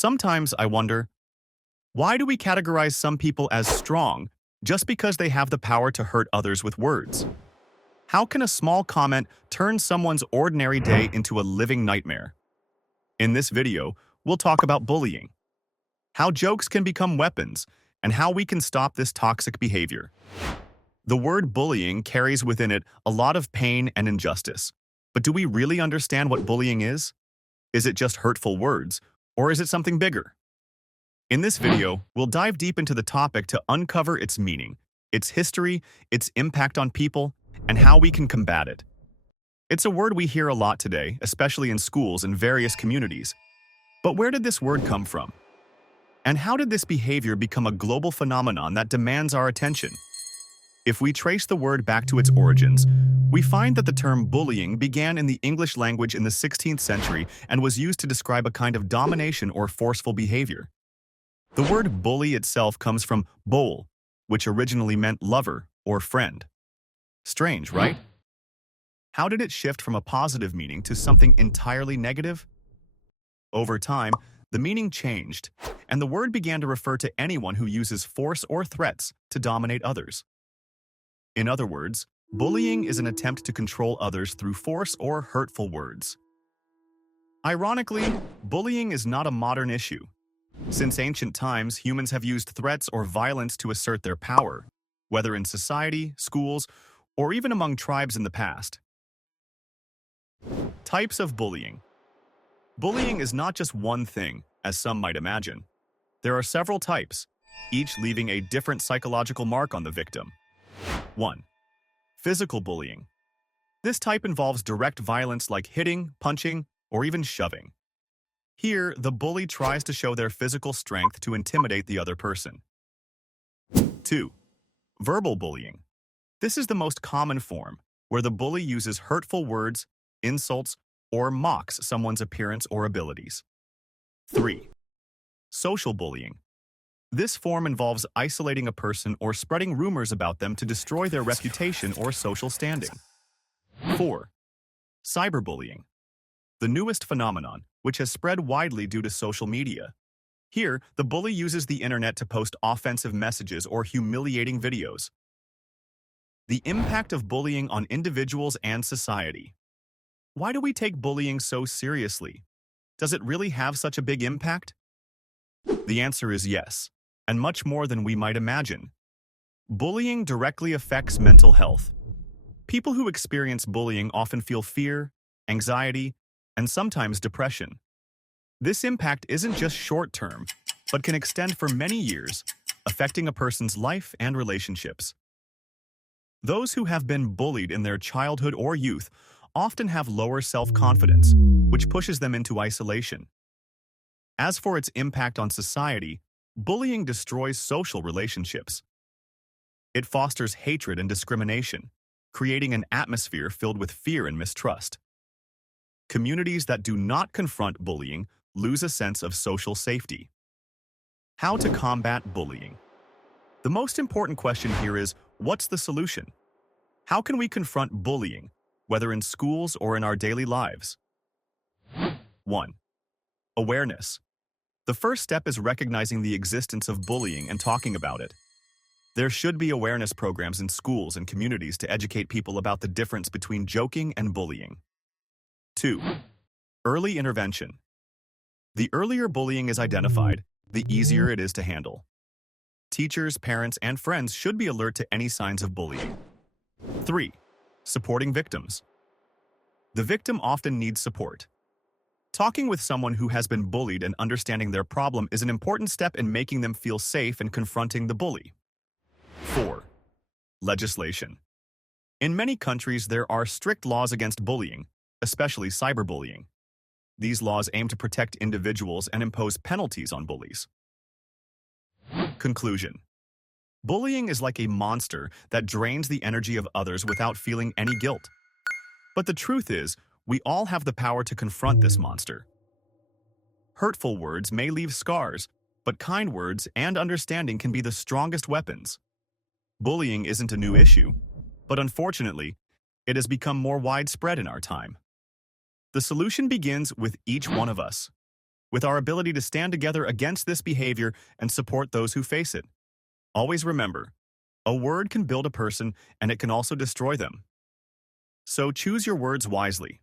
Sometimes I wonder, why do we categorize some people as strong just because they have the power to hurt others with words? How can a small comment turn someone's ordinary day into a living nightmare? In this video, we'll talk about bullying, how jokes can become weapons, and how we can stop this toxic behavior. The word bullying carries within it a lot of pain and injustice. But do we really understand what bullying is? Is it just hurtful words, or is it something bigger? In this video, we'll dive deep into the topic to uncover its meaning, its history, its impact on people, and how we can combat it. It's a word we hear a lot today, especially in schools and various communities. But where did this word come from? And how did this behavior become a global phenomenon that demands our attention? If we trace the word back to its origins, we find that the term bullying began in the English language in the 16th century and was used to describe a kind of domination or forceful behavior. The word bully itself comes from bol, which originally meant lover or friend. Strange, right? How did it shift from a positive meaning to something entirely negative? Over time, the meaning changed, and the word began to refer to anyone who uses force or threats to dominate others. In other words, bullying is an attempt to control others through force or hurtful words. Ironically, bullying is not a modern issue. Since ancient times, humans have used threats or violence to assert their power, whether in society, schools, or even among tribes in the past. Types of bullying. Bullying is not just one thing, as some might imagine. There are several types, each leaving a different psychological mark on the victim. 1. Physical bullying. This type involves direct violence like hitting, punching, or even shoving. Here, the bully tries to show their physical strength to intimidate the other person. 2. Verbal bullying. This is the most common form, where the bully uses hurtful words, insults, or mocks someone's appearance or abilities. 3. Social bullying. This form involves isolating a person or spreading rumors about them to destroy their reputation or social standing. 4. Cyberbullying. The newest phenomenon, which has spread widely due to social media. Here, the bully uses the internet to post offensive messages or humiliating videos. The impact of bullying on individuals and society. Why do we take bullying so seriously? Does it really have such a big impact? The answer is yes, and much more than we might imagine. Bullying directly affects mental health. People who experience bullying often feel fear, anxiety, and sometimes depression. This impact isn't just short-term, but can extend for many years, affecting a person's life and relationships. Those who have been bullied in their childhood or youth often have lower self-confidence, which pushes them into isolation. As for its impact on society, bullying destroys social relationships. It fosters hatred and discrimination, creating an atmosphere filled with fear and mistrust. Communities that do not confront bullying lose a sense of social safety. How to combat bullying? The most important question here is, what's the solution? How can we confront bullying, whether in schools or in our daily lives? 1. Awareness. The first step is recognizing the existence of bullying and talking about it. There should be awareness programs in schools and communities to educate people about the difference between joking and bullying. 2. Early intervention. The earlier bullying is identified, the easier it is to handle. Teachers, parents, and friends should be alert to any signs of bullying. 3. Supporting victims. The victim often needs support. Talking with someone who has been bullied and understanding their problem is an important step in making them feel safe and confronting the bully. 4. Legislation. In many countries, there are strict laws against bullying, especially cyberbullying. These laws aim to protect individuals and impose penalties on bullies. Conclusion. Bullying is like a monster that drains the energy of others without feeling any guilt. But the truth is, we all have the power to confront this monster. Hurtful words may leave scars, but kind words and understanding can be the strongest weapons. Bullying isn't a new issue, but unfortunately, it has become more widespread in our time. The solution begins with each one of us. with our ability to stand together against this behavior and support those who face it. Always remember, a word can build a person and it can also destroy them. So choose your words wisely.